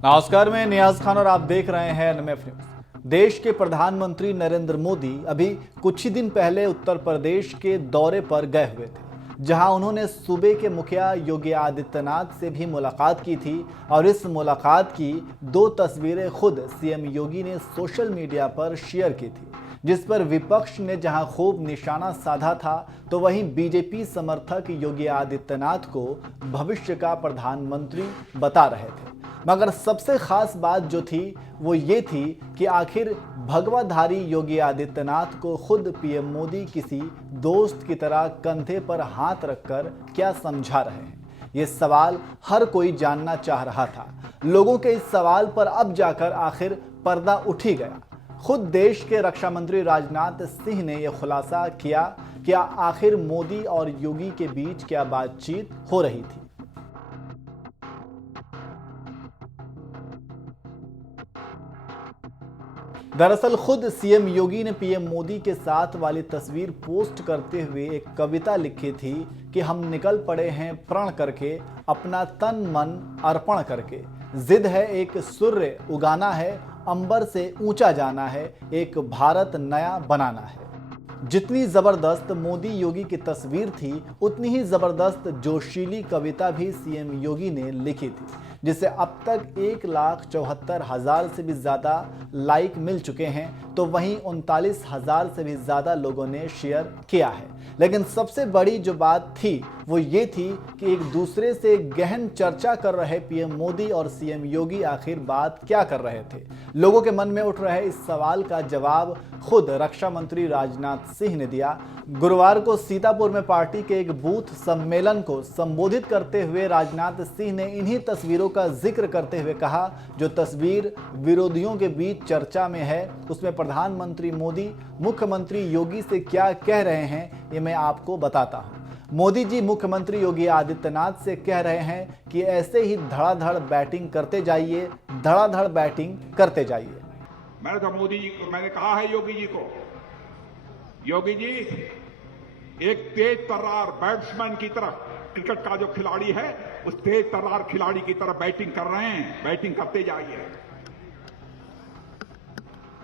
नमस्कार, मैं नियाज खान और आप देख रहे हैं एनएमएफ न्यूज। देश के प्रधानमंत्री नरेंद्र मोदी अभी कुछ ही दिन पहले उत्तर प्रदेश के दौरे पर गए हुए थे, जहां उन्होंने सूबे के मुखिया योगी आदित्यनाथ से भी मुलाकात की थी और इस मुलाकात की 2 तस्वीरें खुद सीएम योगी ने सोशल मीडिया पर शेयर की थी, जिस पर विपक्ष ने जहां खूब निशाना साधा था, तो वहीं बीजेपी समर्थक योगी आदित्यनाथ को भविष्य का प्रधानमंत्री बता रहे थे। मगर सबसे खास बात जो थी वो ये थी कि आखिर भगवाधारी योगी आदित्यनाथ को खुद पीएम मोदी किसी दोस्त की तरह कंधे पर हाथ रखकर क्या समझा रहे हैं, ये सवाल हर कोई जानना चाह रहा था। लोगों के इस सवाल पर अब जाकर आखिर पर्दा उठ ही गया। खुद देश के रक्षा मंत्री राजनाथ सिंह ने यह खुलासा किया कि आखिर मोदी और योगी के बीच क्या बातचीत हो रही थी। दरअसल खुद सीएम योगी ने पीएम मोदी के साथ वाली तस्वीर पोस्ट करते हुए एक कविता लिखी थी कि हम निकल पड़े हैं प्रण करके, अपना तन मन अर्पण करके। जिद है एक सूर्य उगाना है, अंबर से ऊंचा जाना है, एक भारत नया बनाना है। जितनी जबरदस्त मोदी योगी की तस्वीर थी, उतनी ही जबरदस्त जोशीली कविता भी सीएम योगी ने लिखी थी, जिसे अब तक 1,74,000 से भी ज़्यादा लाइक मिल चुके हैं, तो वहीं 39,000 से भी ज़्यादा लोगों ने शेयर किया है। लेकिन सबसे बड़ी जो बात थी वो ये थी कि एक दूसरे से गहन चर्चा कर रहे पीएम मोदी और सीएम योगी आखिर बात क्या कर रहे थे। लोगों के मन में उठ रहे इस सवाल का जवाब खुद रक्षा मंत्री राजनाथ सिंह ने दिया। गुरुवार को सीतापुर में पार्टी के एक बूथ सम्मेलन को संबोधित करते हुए राजनाथ सिंह ने इन्हीं तस्वीरों का जिक्र करते हुए कहा, जो तस्वीर विरोधियों के बीच चर्चा में है उसमें प्रधानमंत्री मोदी मुख्यमंत्री योगी से क्या कह रहे हैं, ये मैं आपको बताता हूं। मोदी जी मुख्यमंत्री योगी आदित्यनाथ से कह रहे हैं कि ऐसे ही धड़ाधड़ बैटिंग करते जाइए, धड़ाधड़ बैटिंग करते जाइए। मैंने तो मोदी जी को मैंने कहा है योगी जी को, योगी जी एक तेज तर्रार बैट्समैन की तरह, क्रिकेट का जो खिलाड़ी है उस तेज तर्रार खिलाड़ी की तरह बैटिंग कर रहे हैं, बैटिंग करते जाइए।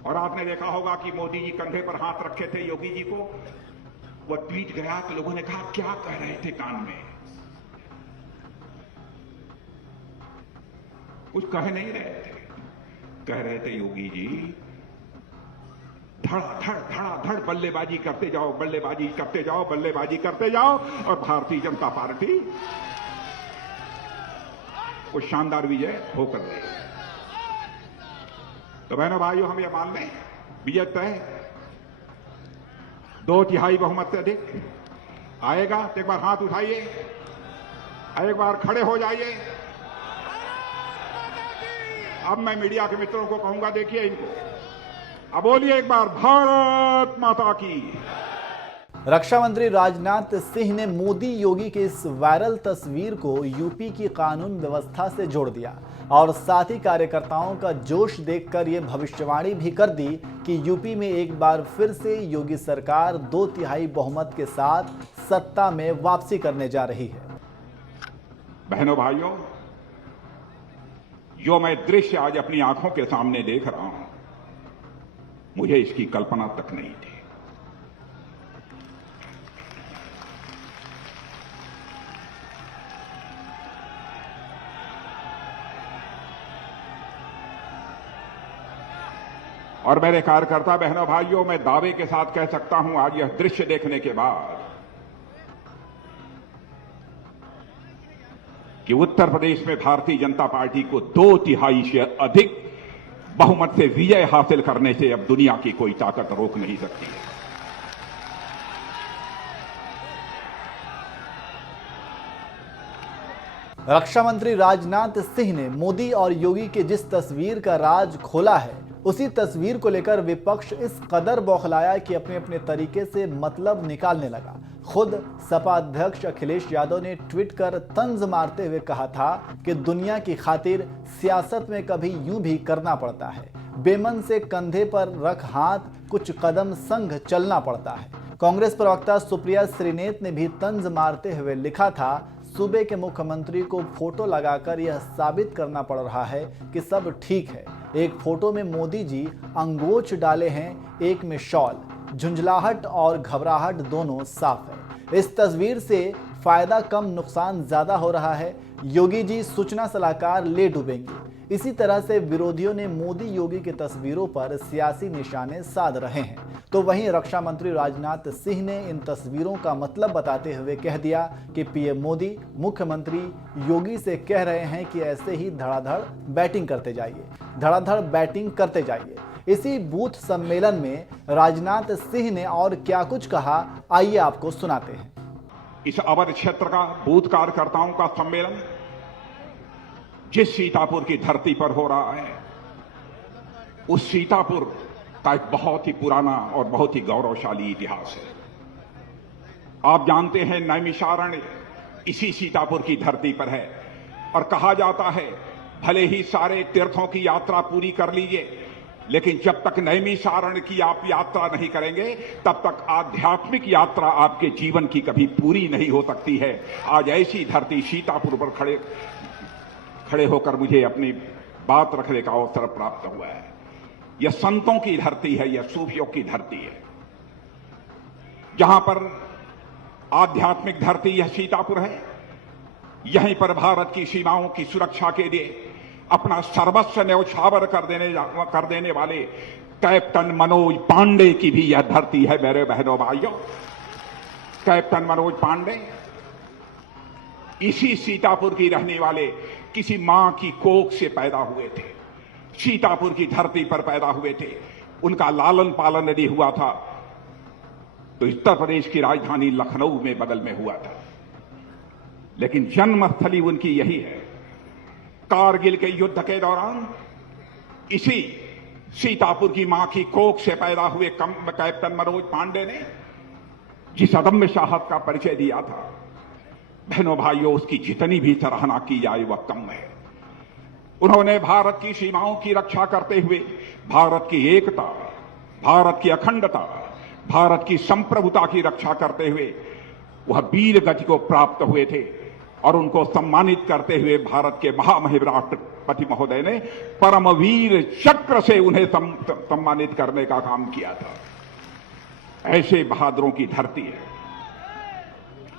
और आपने देखा होगा कि मोदी जी कंधे पर हाथ रखे थे योगी जी को, वो ट्वीट गया तो लोगों ने कहा क्या कह रहे थे कान में, कुछ कह नहीं रहे थे, कह रहे थे योगी जी धड़ाधड़ बल्लेबाजी करते जाओ, बल्लेबाजी करते जाओ, बल्लेबाजी करते जाओ और भारतीय जनता पार्टी को शानदार विजय होकर दे। तो बहनों भाइयों, हम ये मान लें विजय तय 2/3 बहुमत से अधिक आएगा। तो एक बार हाथ उठाइए, एक बार खड़े हो जाइए। अब मैं मीडिया के मित्रों को कहूंगा, देखिए इनको, अब बोलिए एक बार भारत माता की। रक्षा मंत्री राजनाथ सिंह ने मोदी योगी के इस वायरल तस्वीर को यूपी की कानून व्यवस्था से जोड़ दिया और साथ ही कार्यकर्ताओं का जोश देखकर ये भविष्यवाणी भी कर दी कि यूपी में एक बार फिर से योगी सरकार 2/3 बहुमत के साथ सत्ता में वापसी करने जा रही है। बहनों भाइयों, जो मैं दृश्य आज अपनी आंखों के सामने देख रहा हूं, मुझे इसकी कल्पना तक नहीं थी। और मेरे कार्यकर्ता बहनों भाइयों, मैं दावे के साथ कह सकता हूं आज यह दृश्य देखने के बाद कि उत्तर प्रदेश में भारतीय जनता पार्टी को 2/3 से अधिक बहुमत से विजय हासिल करने से अब दुनिया की कोई ताकत रोक नहीं सकती है। रक्षा मंत्री राजनाथ सिंह ने मोदी और योगी के जिस तस्वीर का राज खोला है, उसी तस्वीर को लेकर विपक्ष इस कदर बौखलाया कि अपने अपने तरीके से मतलब निकालने लगा। खुद सपा अध्यक्ष अखिलेश यादव ने ट्वीट कर तंज मारते हुए कहा था कि दुनिया की खातिर सियासत में कभी यूं भी करना पड़ता है, बेमन से कंधे पर रख हाथ, कुछ कदम संग चलना पड़ता है। कांग्रेस प्रवक्ता सुप्रिया श्रीनेत ने भी तंज मारते हुए लिखा था, सूबे के मुख्यमंत्री को फोटो लगाकर यह साबित करना पड़ रहा है कि सब ठीक है। एक फोटो में मोदी जी अंगोछ डाले हैं, एक में शॉल। झुंझलाहट और घबराहट दोनों साफ है। इस तस्वीर से फायदा कम नुकसान ज्यादा हो रहा है। योगी जी सूचना सलाहकार ले डूबेंगे। इसी तरह से विरोधियों ने मोदी योगी की तस्वीरों पर सियासी निशाने साध रहे हैं। तो वहीं रक्षा मंत्री राजनाथ सिंह ने इन तस्वीरों का मतलब बताते हुए कह दिया कि पीएम मोदी मुख्यमंत्री योगी से कह रहे हैं कि ऐसे ही धड़ाधड़ बैटिंग करते जाइए, धड़ाधड़ बैटिंग करते जाइए। इसी बूथ सम्मेलन में राजनाथ सिंह ने और क्या कुछ कहा, आइए आपको सुनाते हैं। इस अवध क्षेत्र का बूथ कार्यकर्ताओं का सम्मेलन जिस सीतापुर की धरती पर हो रहा है, उस सीतापुर का एक बहुत ही पुराना और बहुत ही गौरवशाली इतिहास है। आप जानते हैं नैमिषारण्य इसी सीतापुर की धरती पर है और कहा जाता है भले ही सारे तीर्थों की यात्रा पूरी कर लीजिए, लेकिन जब तक नैमिषारण्य की आप यात्रा नहीं करेंगे तब तक आध्यात्मिक यात्रा आपके जीवन की कभी पूरी नहीं हो सकती है। आज ऐसी धरती सीतापुर पर खड़े होकर मुझे अपनी बात रखने का अवसर प्राप्त हुआ है। यह संतों की धरती है, यह सूफियों की धरती है, जहां पर आध्यात्मिक धरती यह सीतापुर है। यहीं पर भारत की सीमाओं की सुरक्षा के लिए अपना सर्वस्व न्यौछावर कर देने वाले कैप्टन मनोज पांडे की भी यह धरती है। मेरे बहनों भाइयों, कैप्टन मनोज पांडे इसी सीतापुर की रहने वाले किसी मां की कोख से पैदा हुए थे, सीतापुर की धरती पर पैदा हुए थे। उनका लालन पालन यदि हुआ था तो उत्तर प्रदेश की राजधानी लखनऊ में बगल में हुआ था, लेकिन जन्मस्थली उनकी यही है। कारगिल के युद्ध के दौरान इसी सीतापुर की मां की कोख से पैदा हुए कैप्टन मनोज पांडे ने जिस अदम्य साहस का परिचय दिया था, बहनों भाइयों, उसकी जितनी भी सराहना की जाए वह कम है। उन्होंने भारत की सीमाओं की रक्षा करते हुए भारत की एकता, भारत की अखंडता, भारत की संप्रभुता की रक्षा करते हुए वह वीर गति को प्राप्त हुए थे और उनको सम्मानित करते हुए भारत के महामहिम राष्ट्रपति महोदय ने परमवीर चक्र से उन्हें सम्मानित करने का काम किया था। ऐसे बहादुरों की धरती है।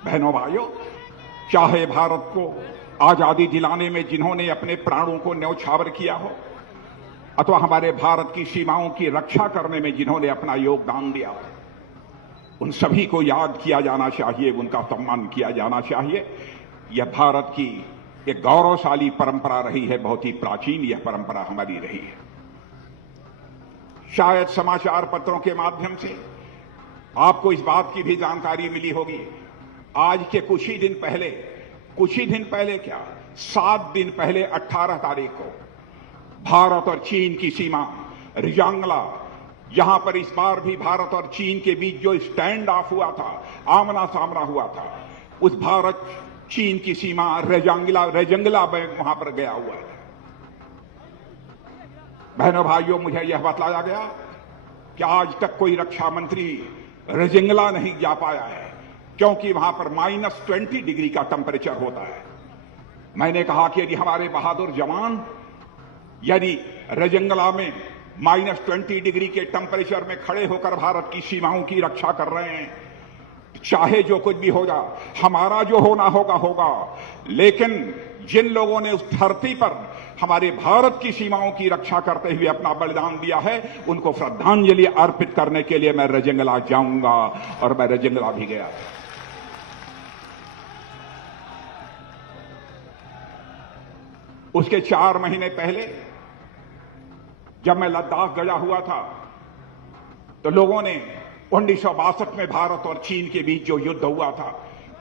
बहनों भाइयों, चाहे भारत को आजादी दिलाने में जिन्होंने अपने प्राणों को न्यौछावर किया हो, अथवा हमारे भारत की सीमाओं की रक्षा करने में जिन्होंने अपना योगदान दिया हो, उन सभी को याद किया जाना चाहिए, उनका सम्मान किया जाना चाहिए। यह भारत की एक गौरवशाली परंपरा रही है, बहुत ही प्राचीन यह परंपरा हमारी रही है। शायद समाचार पत्रों के माध्यम से आपको इस बात की भी जानकारी मिली होगी, आज के कुछ ही दिन पहले क्या 7 दिन पहले 18 तारीख को भारत और चीन की सीमा रिजांगला, यहां पर इस बार भी भारत और चीन के बीच जो स्टैंड ऑफ हुआ था, आमना सामना हुआ था, उस भारत चीन की सीमा रेजंगला में वहां पर गया हुआ है। बहनों भाइयों, मुझे यह बतलाया गया कि आज तक कोई रक्षा मंत्री रेजंगला नहीं जा पाया है, क्योंकि वहां पर -20 डिग्री का टेम्परेचर होता है। मैंने कहा कि यदि हमारे बहादुर जवान यदि रेजंगला में -20 डिग्री के टेम्परेचर में खड़े होकर भारत की सीमाओं की रक्षा कर रहे हैं, चाहे जो कुछ भी होगा, हमारा जो होना होगा, लेकिन जिन लोगों ने उस धरती पर हमारे भारत की सीमाओं की रक्षा करते हुए अपना बलिदान दिया है, उनको श्रद्धांजलि अर्पित करने के लिए मैं रेजंगला जाऊंगा, और मैं रेजंगला भी गया। उसके 4 महीने पहले जब मैं लद्दाख गया हुआ था, तो लोगों ने 1962 में भारत और चीन के बीच जो युद्ध हुआ था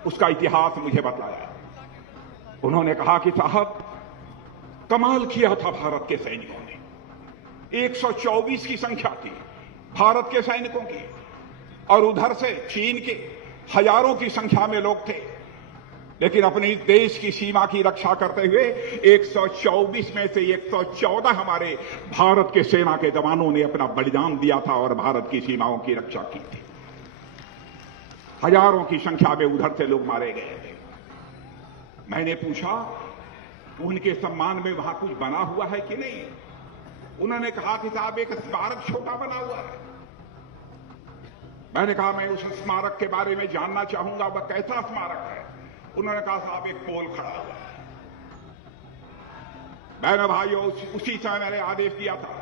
उसका इतिहास मुझे बतलाया। उन्होंने कहा कि साहब, कमाल किया था भारत के सैनिकों ने। 124 की संख्या थी भारत के सैनिकों की, और उधर से चीन के हजारों की संख्या में लोग थे, लेकिन अपने देश की सीमा की रक्षा करते हुए 124 में से 114 हमारे भारत के सेना के जवानों ने अपना बलिदान दिया था और भारत की सीमाओं की रक्षा की थी। हजारों की संख्या में उधर से लोग मारे गए थे। मैंने पूछा उनके सम्मान में वहां कुछ बना हुआ है कि नहीं। उन्होंने कहा कि साहब एक स्मारक छोटा बना हुआ है। मैंने कहा मैं उस स्मारक के बारे में जानना चाहूंगा, वह कैसा स्मारक है। उन्होंने कहा साहब एक पोल खड़ा हुआ है। बहनों भाइयों, उसी समय मैंने आदेश दिया था,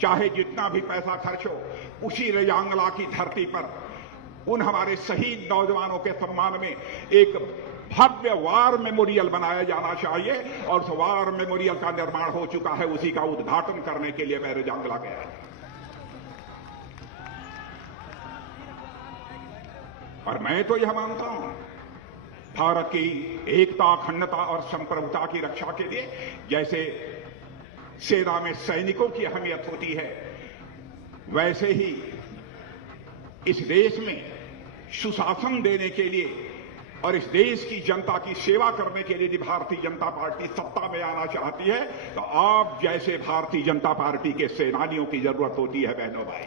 चाहे जितना भी पैसा खर्च हो, उसी रजांगला की धरती पर उन हमारे शहीद नौजवानों के सम्मान में एक भव्य वार मेमोरियल बनाया जाना चाहिए। और उस वार मेमोरियल का निर्माण हो चुका है, उसी का उद्घाटन करने के लिए मैं रजांगला गया। और मैं तो यह मानता हूं, भारत की एकता, अखंडता और संप्रभुता की रक्षा के लिए जैसे सेना में सैनिकों की अहमियत होती है, वैसे ही इस देश में सुशासन देने के लिए और इस देश की जनता की सेवा करने के लिए यदि भारतीय जनता पार्टी सत्ता में आना चाहती है, तो आप जैसे भारतीय जनता पार्टी के सेनानियों की जरूरत होती है बहनों भाई।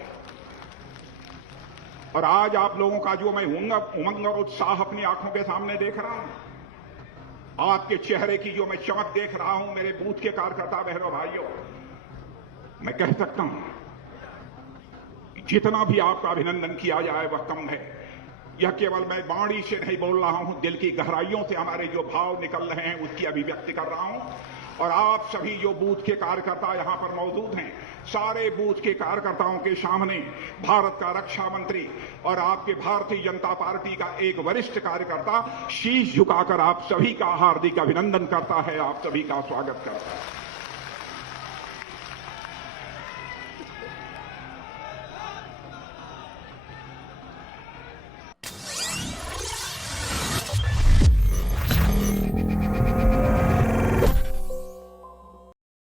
और आज आप लोगों का जो मैं उमंग और उत्साह अपनी आंखों के सामने देख रहा हूं, आपके चेहरे की जो मैं चमक देख रहा हूं, मेरे बूथ के कार्यकर्ता बहनों भाइयों, मैं कह सकता हूं जितना भी आपका अभिनंदन किया जाए वह कम है। यह केवल मैं वाणी से नहीं बोल रहा हूं, दिल की गहराइयों से हमारे जो भाव निकल रहे हैं उसकी अभिव्यक्ति कर रहा हूं। और आप सभी जो बूथ के कार्यकर्ता यहां पर मौजूद हैं, सारे बूथ के कार्यकर्ताओं के सामने भारत का रक्षा मंत्री और आपके भारतीय जनता पार्टी का एक वरिष्ठ कार्यकर्ता शीश झुकाकर आप सभी का हार्दिक अभिनंदन करता है, आप सभी का स्वागत करता है।